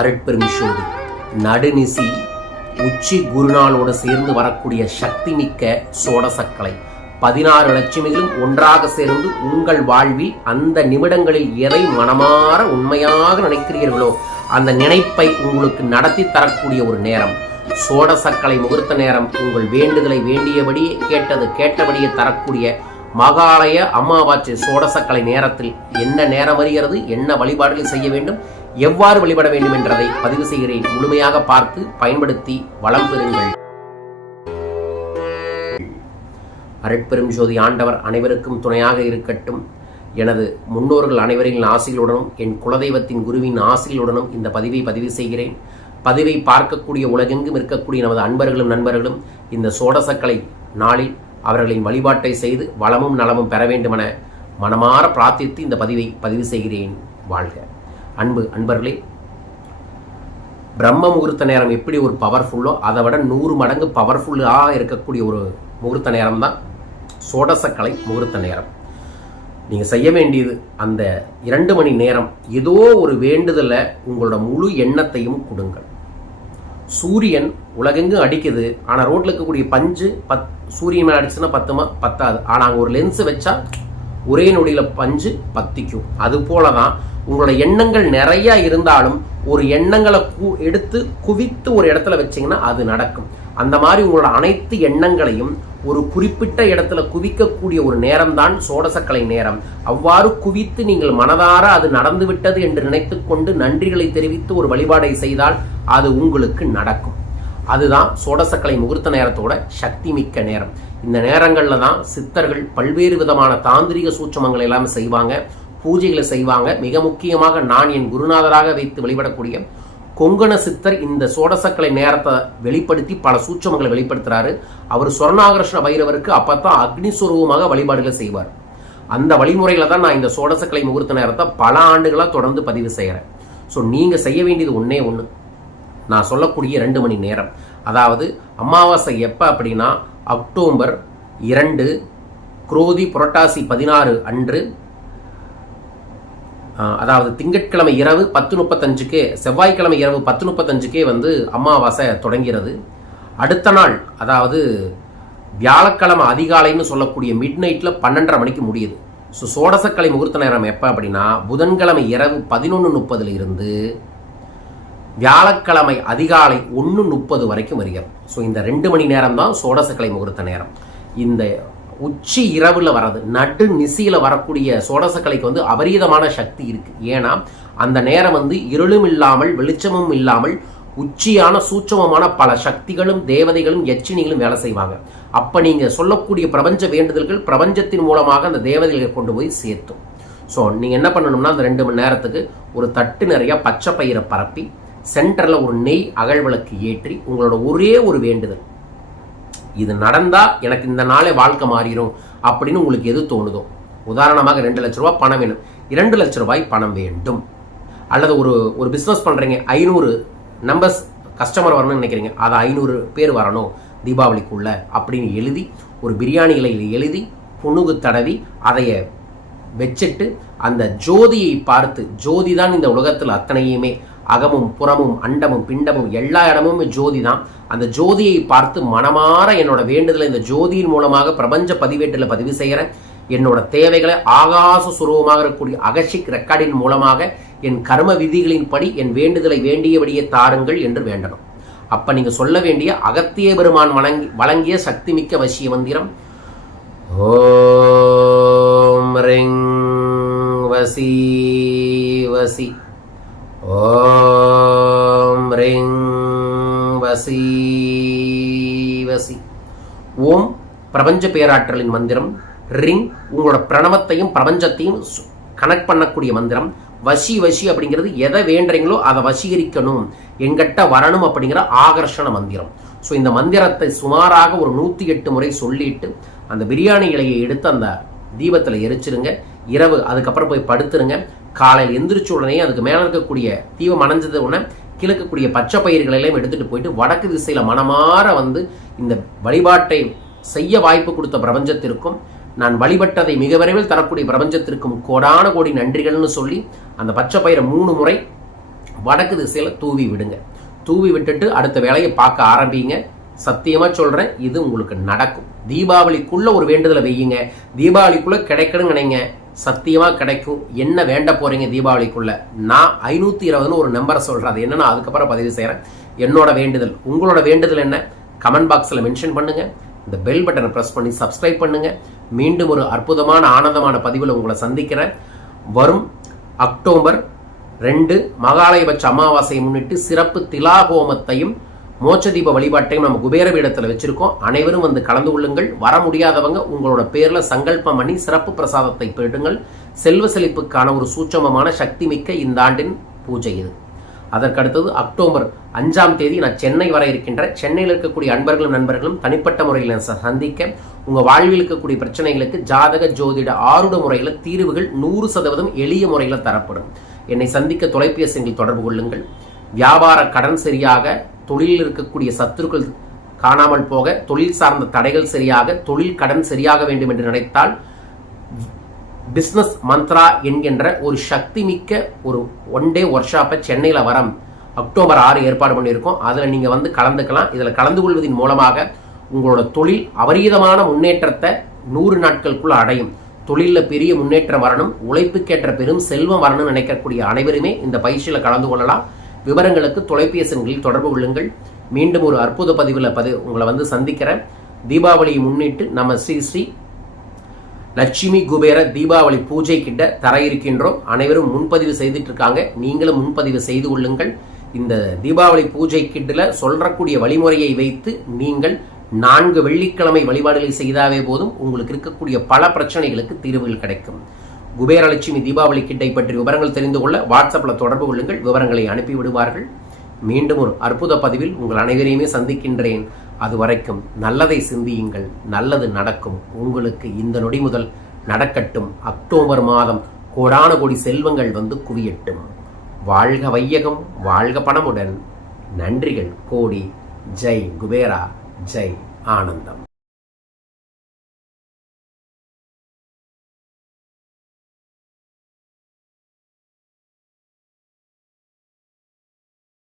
அருட்பெருமிஷோடு. நடுநிசி உச்சி குருநாளோடு சேர்ந்து வரக்கூடிய சக்தி மிக்க சோடசக்கலை. பதினாறு லட்சுமிகளும் ஒன்றாக சேர்ந்து உங்கள் வாழ்வில் அந்த நிமிடங்களில் எதை மனமாற உண்மையாக நினைக்கிறீர்களோ அந்த நினைப்பை உங்களுக்கு நடத்தி தரக்கூடிய ஒரு நேரம். சோடசக்கலை முகூர்த்த நேரம் உங்கள் வேண்டுதலை வேண்டியபடியே கேட்டது கேட்டபடியே தரக்கூடிய மகாலய அமாவாசை சோடசக்கலை நேரத்தில் என்ன நேரம் வருகிறது என்ன வழிபாடுகள் செய்ய வேண்டும் எவ்வாறு வழிபட வேண்டும் என்றதை பதிவு செய்கிறேன். முழுமையாக பார்த்து பயன்படுத்தி வளம் பெறுங்கள். அருட்பெரும் ஜோதி ஆண்டவர் அனைவருக்கும் துணையாக இருக்கட்டும். எனது முன்னோர்கள் அனைவரின் ஆசைகளுடனும் என் குலதெய்வத்தின் குருவின் ஆசைகளுடனும் இந்த பதிவை பதிவு செய்கிறேன். பதிவை பார்க்கக்கூடிய உலகெங்கும் இருக்கக்கூடிய நமது அன்பர்களும் நண்பர்களும் இந்த சோடசக்கலை நாளில் அவர்களின் வழிபாட்டை செய்து வளமும் நலமும் பெற வேண்டுமென மனமாற பிரார்த்தித்து இந்த பதிவை பதிவு செய்கிறேன். வாழ்க. அன்பு அன்பர்களே பிரம்ம முகூர்த்த நேரம் எப்படி ஒரு பவர்ஃபுல்லோ அதை விட நூறு மடங்கு பவர்ஃபுல்லாக இருக்கக்கூடிய ஒரு முகூர்த்த நேரம் தான் சோடசக்கலை முகூர்த்த நேரம். நீங்கள் செய்ய வேண்டியது அந்த இரண்டு மணி நேரம் ஏதோ ஒரு வேண்டுதலை உங்களோட முழு எண்ணத்தையும் கொடுங்கள். சூரியன் உலகெங்கும் அடிக்குது. ஆனால் ரோட்டில் இருக்கக்கூடிய பஞ்சு பத் சூரியன் மேலே அடிச்சுன்னா பத்துமா பத்தாது. ஆனால் அங்கே ஒரு லென்ஸ் வச்சா ஒரே நொடியில் பஞ்சு பத்திக்கும். அது போல தான் உங்களோட எண்ணங்கள் நிறையா இருந்தாலும் ஒரு எண்ணங்களை கு எடுத்து குவித்து ஒரு இடத்துல வச்சிங்கன்னா அது நடக்கும். அந்த மாதிரி உங்களோட அனைத்து எண்ணங்களையும் ஒரு குறிப்பிட்ட இடத்துல குவிக்கக்கூடிய ஒரு நேரம்தான் சோடசக்கலை நேரம். அவ்வாறு குவித்து நீங்கள் மனதார அது நடந்துவிட்டது என்று நினைத்துக்கொண்டு நன்றிகளை தெரிவித்து ஒரு வழிபாடை செய்தால் அது உங்களுக்கு நடக்கும். அதுதான் சோடசக்கலை முகூர்த்த நேரத்தோட சக்தி மிக்க நேரம். இந்த நேரங்களில் தான் சித்தர்கள் பல்வேறு விதமான தாந்திரிக சூட்சமங்களை எல்லாம் செய்வாங்க. பூஜைகளை செய்வாங்க. மிக முக்கியமாக நான் என் குருநாதராக வைத்து வழிபடக்கூடிய கொங்கண சித்தர் இந்த சோடசக்கலை நேரத்தை வெளிப்படுத்தி பல சூட்சமங்களை வெளிப்படுத்துறாரு. அவர் சொர்ணாகர்ஷ்ண பைரவருக்கு அப்பத்தான் தான் அக்னிஸ்வரூபமாக வழிபாடுகளை செய்வார். அந்த வழிமுறையில தான் நான் இந்த சோடசக்கலை முகூர்த்த நேரத்தை பல ஆண்டுகளாக தொடர்ந்து பதிவு செய்கிறேன் ஸோ நீங்கள் செய்ய வேண்டியது ஒன்றே ஒன்று நான் சொல்லக்கூடிய ரெண்டு மணி நேரம். அதாவது அமாவாசை எப்போ அப்படின்னா அக்டோபர் இரண்டு குரோதி புரட்டாசி பதினாறு அன்று அதாவது திங்கட்கிழமை இரவு பத்து முப்பத்தஞ்சுக்கே செவ்வாய்க்கிழமை இரவு பத்து முப்பத்தஞ்சுக்கே வந்து அமாவாசை தொடங்கிறது. அடுத்த நாள் அதாவது வியாழக்கிழமை அதிகாலைன்னு சொல்லக்கூடிய மிட் நைட்டில் பன்னெண்டரை மணிக்கு முடியுது. ஸோ சோடசக்கலை முகூர்த்த நேரம் எப்போ அப்படின்னா புதன்கிழமை இரவு பதினொன்று முப்பதுல இருந்து வியாழக்கிழமை அதிகாலை ஒன்று முப்பது வரைக்கும் வருகிறது. ஸோ இந்த ரெண்டு மணி நேரம் தான் சோடசக்கலை முகூர்த்த நேரம். இந்த உச்சி இரவில் வர்றது நடு நிசியில் வரக்கூடிய சோடசக்கலைக்கு வந்து அபரீதமான சக்தி இருக்கு. ஏன்னா அந்த நேரம் வந்து இருளும் இல்லாமல் வெளிச்சமும் இல்லாமல் உச்சியான சூட்சமமான பல சக்திகளும் தேவதைகளும் யட்சினிகளும் வேலை செய்வாங்க. அப்போ நீங்கள் சொல்லக்கூடிய பிரபஞ்ச வேண்டுதல்கள் பிரபஞ்சத்தின் மூலமாக அந்த தேவதைகளை கொண்டு போய் சேர்த்தும். ஸோ நீங்கள் என்ன பண்ணணும்னா அந்த ரெண்டு மணி நேரத்துக்கு ஒரு தட்டு நிறைய பச்சை பயிரை பரப்பி சென்டரில் ஒரு நெய் அகழ்விளக்கு ஏற்றி உங்களோட ஒரே ஒரு வேண்டுதல் இது நடந்தால் எனக்கு இந்த நாளே வாழ்க்கை மாறிடும் அப்படின்னு உங்களுக்கு எது தோணுதோ. உதாரணமாக ரெண்டு லட்ச ரூபாய் பணம் வேணும். இரண்டு லட்ச ரூபாய் பணம் வேண்டும். அல்லது ஒரு ஒரு பிஸ்னஸ் பண்ணுறீங்க ஐநூறு நம்பர்ஸ் கஸ்டமர் வரணும்னு நினைக்கிறீங்க. அது ஐநூறு பேர் வரணும் தீபாவளிக்குள்ள அப்படின்னு எழுதி ஒரு பிரியாணி இலையில் எழுதி புணுகு தடவி அதைய வச்சுட்டு அந்த ஜோதியை பார்த்து ஜோதி தான் இந்த உலகத்தில் அத்தனையுமே அகமும் புறமும் அண்டமும் பிண்டமும் எல்லா இடமும் ஜோதி தான் அந்த ஜோதியை பார்த்து மனமாற என்னோட வேண்டுதலை இந்த ஜோதியின் மூலமாக பிரபஞ்ச பதிவேட்டில் பதிவு செய்கிறேன். என்னோட தேவைகளை ஆகாச சுரூபமாக இருக்கக்கூடிய அகஷிக் ரெக்கார்டின் மூலமாக என் கர்ம விதிகளின்படி என் வேண்டுதலை வேண்டியபடியே தாருங்கள் என்று வேண்டணும். அப்போ நீங்கள் சொல்ல வேண்டிய அகத்திய பெருமான் வழங்கி வழங்கிய சக்திமிக்க வசிய மந்திரம். ஓம் ரிங் வசி வசி. ஓம் ரிங் வசி வசி. ஓம் பிரபஞ்ச பேராற்றலின் மந்திரம். ரிங் உங்களோட பிரணவத்தையும் பிரபஞ்சத்தையும் கனெக்ட் பண்ணக்கூடிய மந்திரம். வசி வசி அப்படிங்கிறது எதை வேண்டுறீங்களோ அதை வசீகரிக்கணும். எங்கிட்ட வரணும் அப்படிங்கிற ஆகர்ஷண மந்திரம். ஸோ இந்த மந்திரத்தை சுமாராக ஒரு நூற்றி எட்டு முறை சொல்லிட்டு அந்த பிரியாணி இலையை எடுத்து அந்த தீபத்தில் எரிச்சிருங்க. இரவு அதுக்கப்புறம் போய் படுத்துருங்க. காலையில் எந்திரிச்ச உடனே அதுக்கு மேலே இருக்கக்கூடிய தீபம் அணைஞ்சது உடனே கிழக்கக்கூடிய பச்சை பயிர்களையும் எடுத்துட்டு போயிட்டு வடக்கு திசையில் மனமாற வந்து இந்த வழிபாட்டை செய்ய வாய்ப்பு கொடுத்த பிரபஞ்சத்திற்கும் நான் வழிபட்டதை மிக விரைவில் தரக்கூடிய பிரபஞ்சத்திற்கும் கோடான கோடி நன்றிகள்னு சொல்லி அந்த பச்சை பயிரை மூணு முறை வடக்கு திசையில் தூவி விடுங்க. தூவி விட்டுட்டு அடுத்த வேலையை பார்க்க ஆரம்பிங்க. சத்தியமாக சொல்கிறேன் இது உங்களுக்கு நடக்கும். தீபாவளிக்குள்ள ஒரு வேண்டுதலை வையுங்க. தீபாவளிக்குள்ள கிடைக்கணும்னு நினைங்க. சத்தியமாக கிடைக்கும். என்ன வேண்ட போறீங்க தீபாவளிக்குள்ள? நான் ஐநூற்றி இருபதுன்னு ஒரு நம்பரை சொல்கிறேன் அது என்னன்னா அதுக்கப்புறம் பதிவு செய்கிறேன் என்னோட வேண்டுதல். உங்களோட வேண்டுதல் என்ன? கமெண்ட் பாக்ஸில் மென்ஷன் பண்ணுங்க. இந்த பெல் பட்டனை ப்ரெஸ் பண்ணி சப்ஸ்கிரைப் பண்ணுங்க. மீண்டும் ஒரு அற்புதமான ஆனந்தமான பதிவில் உங்களை சந்திக்கிறேன். வரும் அக்டோபர் ரெண்டு மகாலயபட்ச அமாவாசையை முன்னிட்டு சிறப்பு திலாகோமத்தையும் மோட்சதீப வழிபாட்டையும் நம்ம குபேர பீடத்தில் வச்சிருக்கோம். அனைவரும் வந்து கலந்து கொள்ளுங்கள். வர முடியாதவங்க உங்களோட பேரில் சங்கல்பம் பண்ணி சிறப்பு பிரசாதத்தை பெறுங்கள் செல்வ செழிப்புக்கான ஒரு சூட்சமமான சக்தி மிக்க இந்த ஆண்டின் பூஜை இது. அதற்கடுத்தது அக்டோபர் அஞ்சாம் தேதி நான் சென்னை வர இருக்கின்ற சென்னையில் இருக்கக்கூடிய அன்பர்களும் நண்பர்களும் தனிப்பட்ட முறையில் நான் சந்திக்க உங்கள் வாழ்வில் இருக்கக்கூடிய பிரச்சனைகளுக்கு ஜாதக ஜோதிட ஆருட முறையில் தீர்வுகள் நூறு சதவீதம் எளிய முறையில் தரப்படும். என்னை சந்திக்க தொலைபேசியில் தொடர்பு கொள்ளுங்கள். வியாபார கடன் சரியாக தொழிலில் இருக்கக்கூடிய சத்துருக்கள் காணாமல் போக தொழில் சார்ந்த தடைகள் சரியாக தொழில் கடன் சரியாக வேண்டும் என்று நினைத்தால் பிஸ்னஸ் மந்த்ரா என்கின்ற ஒரு சக்தி மிக்க ஒரு ஒன் டே ஒர்க் ஷாப்பை சென்னையில் வரம். அக்டோபர் ஆறு ஏற்பாடு பண்ணியிருக்கோம். அதில் நீங்கள் வந்து கலந்துக்கலாம். இதில் கலந்து கொள்வதன் மூலமாக உங்களோட தொழில் அபரீதமான முன்னேற்றத்தை நூறு நாட்களுக்குள் அடையும். தொழிலில் பெரிய முன்னேற்றம் வரணும். உழைப்புக்கேற்ற பெரும் செல்வம் வரணும்னு நினைக்கக்கூடிய அனைவருமே இந்த பயிற்சியில் கலந்து கொள்ளலாம். விவரங்களுக்கு தொலைபேசி எண்களில் தொடர்பு கொள்ளுங்கள். மீண்டும் ஒரு அற்புத பதிவில் பதி உங்களை வந்து சந்திக்கிறேன். தீபாவளியை முன்னிட்டு நம்ம ஸ்ரீ ஸ்ரீ லட்சுமி குபேர தீபாவளி பூஜை கிட்ட தர இருக்கின்றோம். அனைவரும் முன்பதிவு செய்துட்டு இருக்காங்க நீங்களும் முன்பதிவு செய்து கொள்ளுங்கள். இந்த தீபாவளி பூஜை கிட்டில் சொல்றக்கூடிய வழிமுறையை வைத்து நீங்கள் நான்கு வெள்ளிக்கிழமை வழிபாடுகளை செய்தாவே போதும். உங்களுக்கு இருக்கக்கூடிய பல பிரச்சனைகளுக்கு தீர்வுகள் கிடைக்கும். குபேரலட்சுமி தீபாவளி கிட்டை பற்றி விவரங்கள் தெரிந்து கொள்ள வாட்ஸ்அப்பில் தொடர்பு கொள்ளுங்கள். விவரங்களை அனுப்பி விடுவார்கள். மீண்டும் ஒரு அற்புத பதிவில் உங்கள் அனைவரையுமே சந்திக்கின்றேன். அது வரைக்கும் நல்லதை சிந்தியுங்கள். நல்லது நடக்கும். உங்களுக்கு இந்த நொடி முதல் நடக்கட்டும். அக்டோபர் மாதம் கோடான கோடி செல்வங்கள் வந்து குவியட்டும். வாழ்க வையகம் வாழ்க பணமுடன். நன்றிகள். கோடி. ஜெய் குபேரா. ஜெய் ஆனந்தம்.